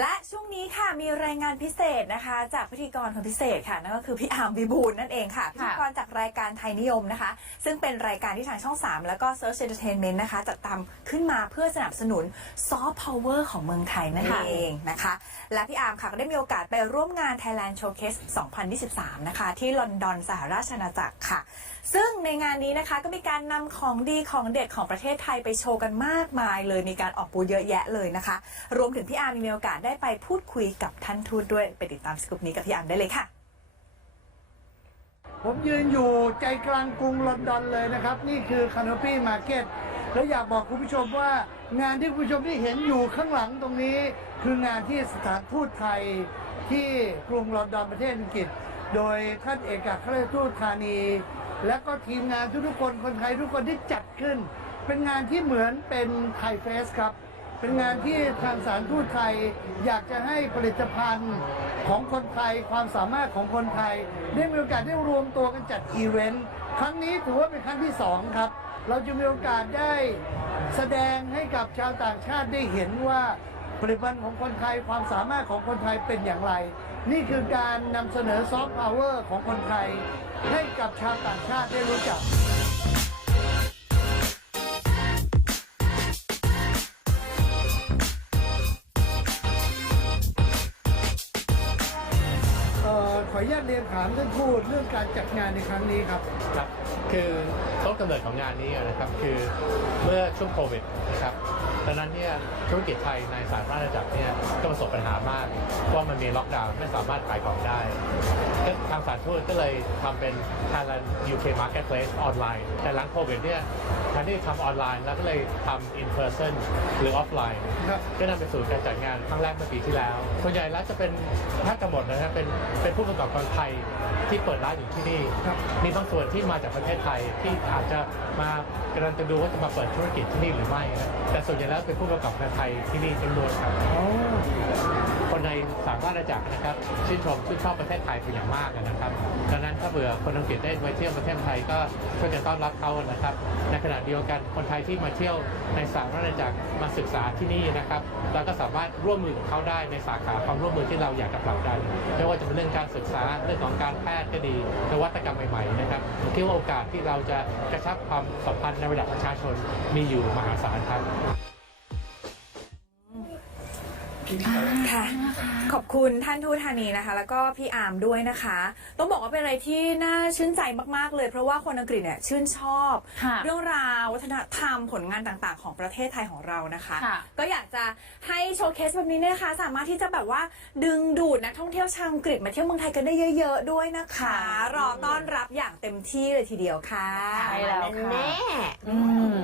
และช่วงนี้ค่ะมีรายงานพิเศษนะคะ จากพิธีกรคนพิเศษค่ะนั่นก็คือพี่อาร์มวิบูลย์นั่นเองค่ะพิธีกรจากรายการไทยนิยมนะคะ ซึ่งเป็นรายการที่ทางช่อง 3 แล้วก็ Search Entertainment นะคะจัดทำขึ้นมาเพื่อสนับสนุนซอฟต์พาวเวอร์ของเมืองไทยนั่นค่ะเองนะคะ และพี่อาร์มค่ะก็ได้มีโอกาสไปร่วมงาน Thailand Showcase 2023 นะคะ ที่ลอนดอนสหราชอาณาจักรค่ะ ซึ่งในงานนี้นะคะก็มีการนำของดีของเด็ดของประเทศไทยไปโชว์กันมากมาย เลยมีการออกบูธเยอะแยะเลยนะคะ รวมถึงพี่อาร์มมีโอกาสได้ไปพูดคุยกับท่านทูตด้วยไปติดตามสกุปนี้กับพี่อาร์มได้เลยค่ะ ผมยืนอยู่ใจกลางกรุงลอนดอนเลยนะครับ นี่คือ Canopy Market แล้วอยากบอกคุณผู้ชมว่างานที่คุณผู้ชมที่เห็นอยู่ข้างหลังตรงนี้ คืองานที่สถานทูตไทยที่กรุงลอนดอนประเทศอังกฤษ โดยท่านเอกอัครราชทูตธานี และก็ทีมงานทุกๆคนคนไทยทุกคนที่จัดขึ้น เป็นงานที่เหมือนเป็นไทยเฟสครับ เป็นงานที่ทางสารทูตไทย อยากจะให้ผลิตภัณฑ์ของคนไทย ความสามารถของคนไทย ได้มีโอกาสได้รวมตัวกันจัดอีเวนต์ครั้งนี้ถือว่าเป็นครั้งที่สองครับ เราจะมีโอกาสได้แสดงให้กับชาวต่างชาติได้เห็นว่าผลิตภัณฑ์ของคนไทยความสามารถของคนไทยเป็นอย่างไร นี่คือการนำเสนอซอฟต์พาวเวอร์ของคนไทย ให้กับชาวต่างชาติได้รู้จัก อ่อขออนุญาตเรียนถามท่านทูตเรื่องการจัดงานในครั้งนี้ครับ ครับ คือต้นกำเนิดของงานนี้นะครับคือเมื่อช่วงโควิดนะครับตอนนั้นเนี่ยธุรกิจไทยในสหราชอาณาจักรเนี่ยก็ประสบปัญหามากเพราะมันมีล็อกดาวน์ไม่สามารถขายของได้ก็ทางสารทูตก็เลยทำเป็น Thailand UK Marketplace ออนไลน์ แต่หลังโควิดเนี่ยแทนที่จะทำออนไลน์แล้วก็เลยทำ in person หรือ offline ครับก็นำไปสู่การจัดงานครั้งแรกเมื่อปีที่แล้วส่วนใหญ่แล้วจะเป็นแทบจะหมดนะครับเป็นเป็นผู้ประกอบการไทยที่เปิดร้านอยู่ที่นี่ ครับ มีบางส่วนที่มาจากประเทศไทยที่อาจจะมากำลังจะดูว่าจะมาเปิดธุรกิจที่นี่หรือไม่นะแต่ส่วนใหญ่แล้วเป็นผู้ประกอบการไทยที่นี่เป็นล้วนครับ อ๋อ คนในสามารถจักรนะครับชื่นชมชื่นชอบประเทศไทยเป็นอย่างมากนะครับดังนั้นถ้าเบื่อคนอังกฤษได้มาเที่ยวประเทศไทยก็ก็จะต้อนรับเขานะครับ ในขณะเดียวกันคนไทยที่มาเที่ยวในสามารถจักรมาศึกษาที่นี่นะครับเราก็สามารถร่วมมือกับเขาได้ในสาขาความร่วมมือที่เราอยากจะผลักดันไม่ว่าจะเป็นเรื่องการศึกษาเรื่องของการแพทย์ก็ดีนวัตกรรมใหม่ๆนะครับคิดว่าโอกาสที่เราจะกระชับความสัมพันธ์ในระดับประชาชนมีอยู่มหาศาลครับ ค่ะ ขอบคุณท่านทูตธานีนะคะ แล้วก็พี่อาร์มด้วยนะคะ ต้องบอกว่าเป็นอะไรที่น่าชื่นใจมากๆเลย เพราะว่าคนอังกฤษเนี่ยชื่นชอบ ค่ะเรื่องราววัฒนธรรมผลงานต่างๆ ของประเทศไทยของเรานะคะ ค่ะ ก็อยากจะให้โชว์เคสแบบนี้เนยนะคะ สามารถที่จะแบบว่าดึงดูดนักท่องเที่ยวชาวอังกฤษมาเที่ยวเมืองไทยกันได้เยอะๆด้วยนะคะค่ะรอต้อนรับอย่างเต็มที่เลยทีเดียวค่ะ ใช่แล้วค่ะ แน่ อืม